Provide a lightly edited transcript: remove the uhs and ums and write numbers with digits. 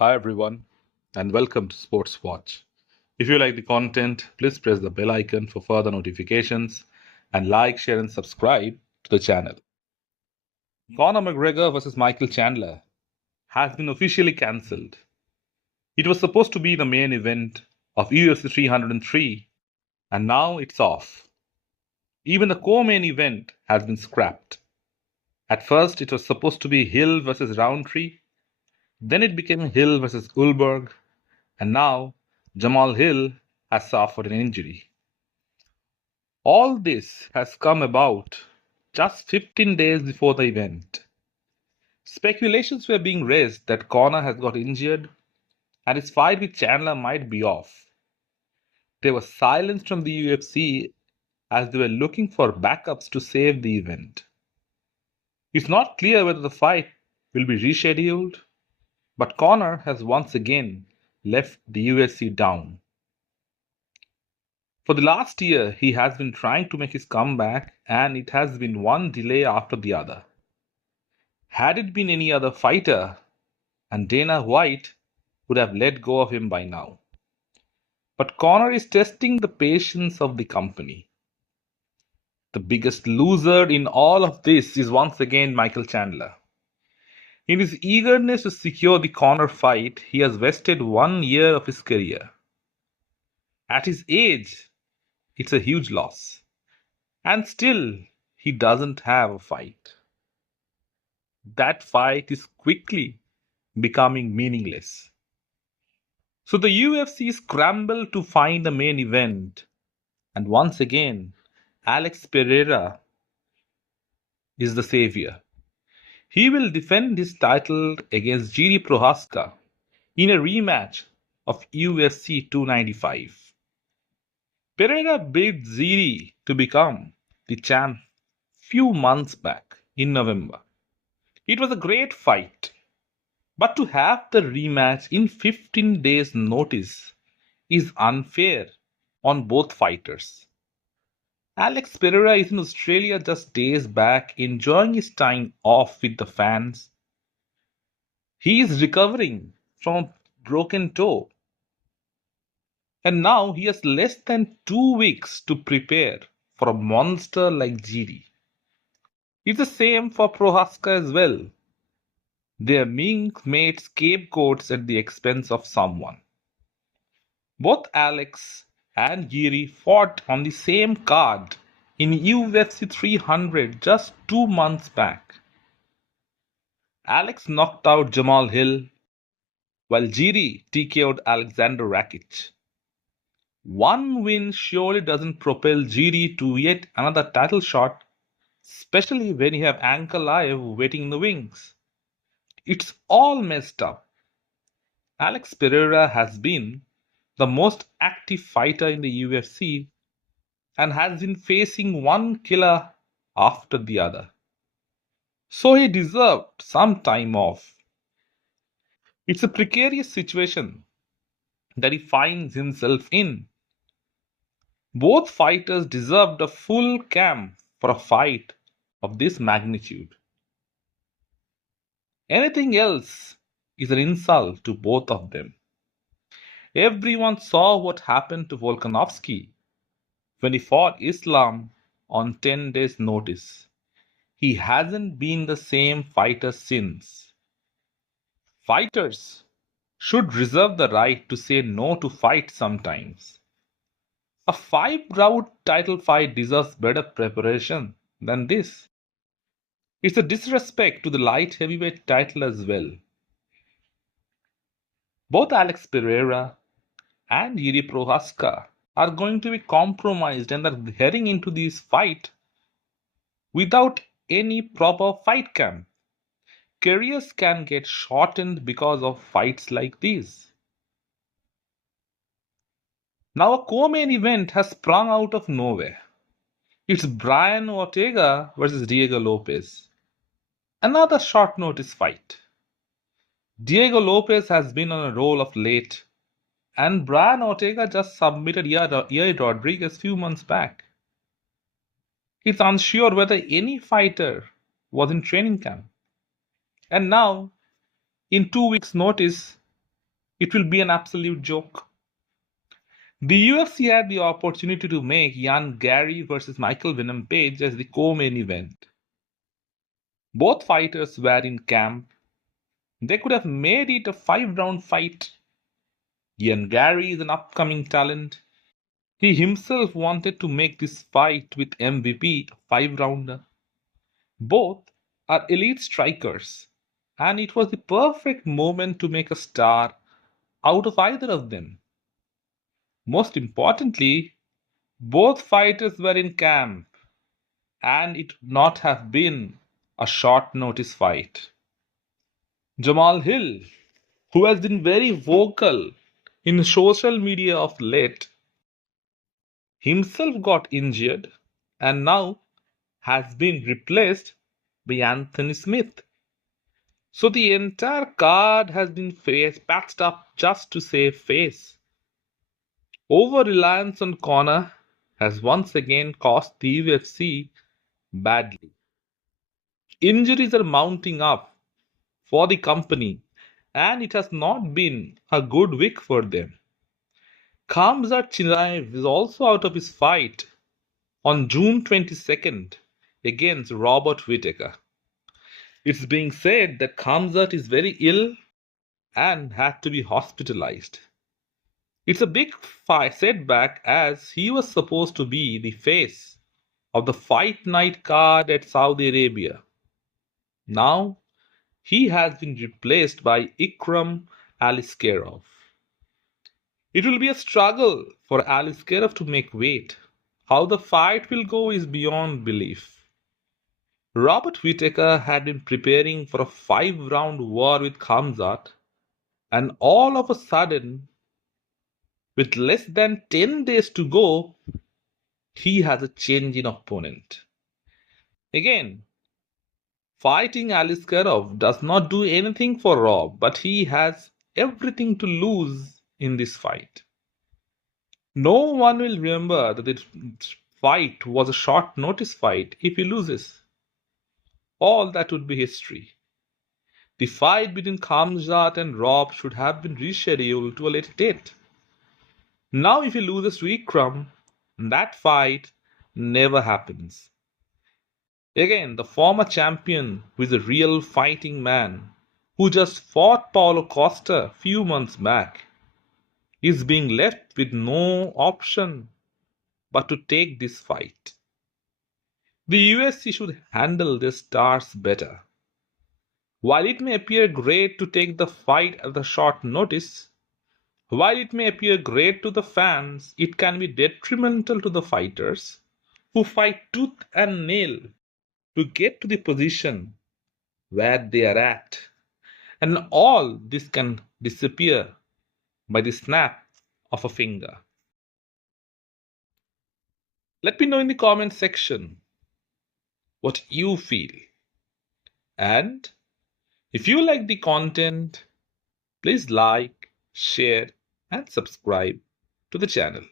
Hi everyone, and welcome to Sports Watch. If you like the content, please press the bell icon for further notifications and like, share, and subscribe to the channel. Conor McGregor versus Michael Chandler has been officially cancelled. It was supposed to be the main event of UFC 303, and now it's off. Even the co-main event has been scrapped. At first, it was supposed to be Hill versus Roundtree, then it became Hill versus Ulberg, and now Jamal Hill has suffered an injury. All this has come about just 15 days before the event. Speculations were being raised that Conor has got injured and his fight with Chandler might be off. They were silenced from the UFC as they were looking for backups to save the event. It's not clear whether the fight will be rescheduled, but Conor has once again left the UFC down. For the last year, he has been trying to make his comeback, and it has been one delay after the other. Had it been any other fighter, and Dana White would have let go of him by now. But Conor is testing the patience of the company. The biggest loser in all of this is once again Michael Chandler. In his eagerness to secure the Conor fight, he has wasted 1 year of his career. At his age, it's a huge loss. And still, he doesn't have a fight. That fight is quickly becoming meaningless. So the UFC scrambled to find a main event, and once again, Alex Pereira is the savior. He will defend his title against Jiri Prochazka in a rematch of UFC 295. Pereira beat Jiri to become the champ few months back in November. It was a great fight, but to have the rematch in 15 days' notice is unfair on both fighters. Alex Pereira is in Australia just days back enjoying his time off with the fans. He is recovering from a broken toe, and now he has less than 2 weeks to prepare for a monster like Jiri. It's the same for Prohaska as well. They are being made scapegoats at the expense of someone. Both Alex and Jiri fought on the same card in UFC 300 just 2 months back. Alex knocked out Jamal Hill, while Jiri TKO'd Alexander Rakic. One win surely doesn't propel Jiri to yet another title shot, especially when you have Ankalaev waiting in the wings. It's all messed up. Alex Pereira has been the most active fighter in the UFC and has been facing one killer after the other. So he deserved some time off. It's a precarious situation that he finds himself in. Both fighters deserved a full camp for a fight of this magnitude. Anything else is an insult to both of them. Everyone saw what happened to Volkanovski when he fought Islam on 10 days' notice. He hasn't been the same fighter since. Fighters should reserve the right to say no to fight sometimes. A 5-round title fight deserves better preparation than this. It's a disrespect to the light heavyweight title as well. Both Alex Pereira and Jiri Prochazka are going to be compromised and are heading into this fight without any proper fight camp. Careers can get shortened because of fights like these. Now a co-main event has sprung out of nowhere. It's Brian Ortega versus Diego Lopez. Another short notice fight. Diego Lopez has been on a roll of late, and Brian Ortega just submitted Yair Rodriguez few months back. It's unsure whether any fighter was in training camp. And now, in 2 weeks' notice, it will be an absolute joke. The UFC had the opportunity to make Ian Gary versus Michael Venom Page as the co-main event. Both fighters were in camp. They could have made it a 5-round fight. Ian Gary is an upcoming talent. He himself wanted to make this fight with MVP a 5-rounder. Both are elite strikers, and it was the perfect moment to make a star out of either of them. Most importantly, both fighters were in camp, and it would not have been a short notice fight. Jamal Hill, who has been very vocal in social media of late, himself got injured and now has been replaced by Anthony Smith. So the entire card has been patched up just to save face. Over reliance on Conor has once again cost the UFC badly. Injuries are mounting up for the company, and it has not been a good week for them. Khamzat Chimaev is also out of his fight on June 22nd against Robert Whittaker. It's being said that Khamzat is very ill and had to be hospitalized. It's a big setback as he was supposed to be the face of the fight night card at Saudi Arabia. Now he has been replaced by Ikram Aliskerov. It will be a struggle for Aliskerov to make weight. How the fight will go is beyond belief. Robert Whittaker had been preparing for a 5-round war with Khamzat, and all of a sudden, with less than 10 days to go, he has a change in opponent. Again, fighting Aliskerov does not do anything for Rob, but he has everything to lose in this fight. No one will remember that this fight was a short notice fight if he loses. All that would be history. The fight between Khamzat and Rob should have been rescheduled to a later date. Now if he loses to Ikram, that fight never happens. Again, the former champion, who is a real fighting man, who just fought Paulo Costa a few months back, is being left with no option but to take this fight. The UFC should handle their stars better. While it may appear great to take the fight at a short notice, while it may appear great to the fans, it can be detrimental to the fighters who fight tooth and nail to get to the position where they are at. And all this can disappear by the snap of a finger. Let me know in the comment section what you feel. And if you like the content, please like, share, and subscribe to the channel.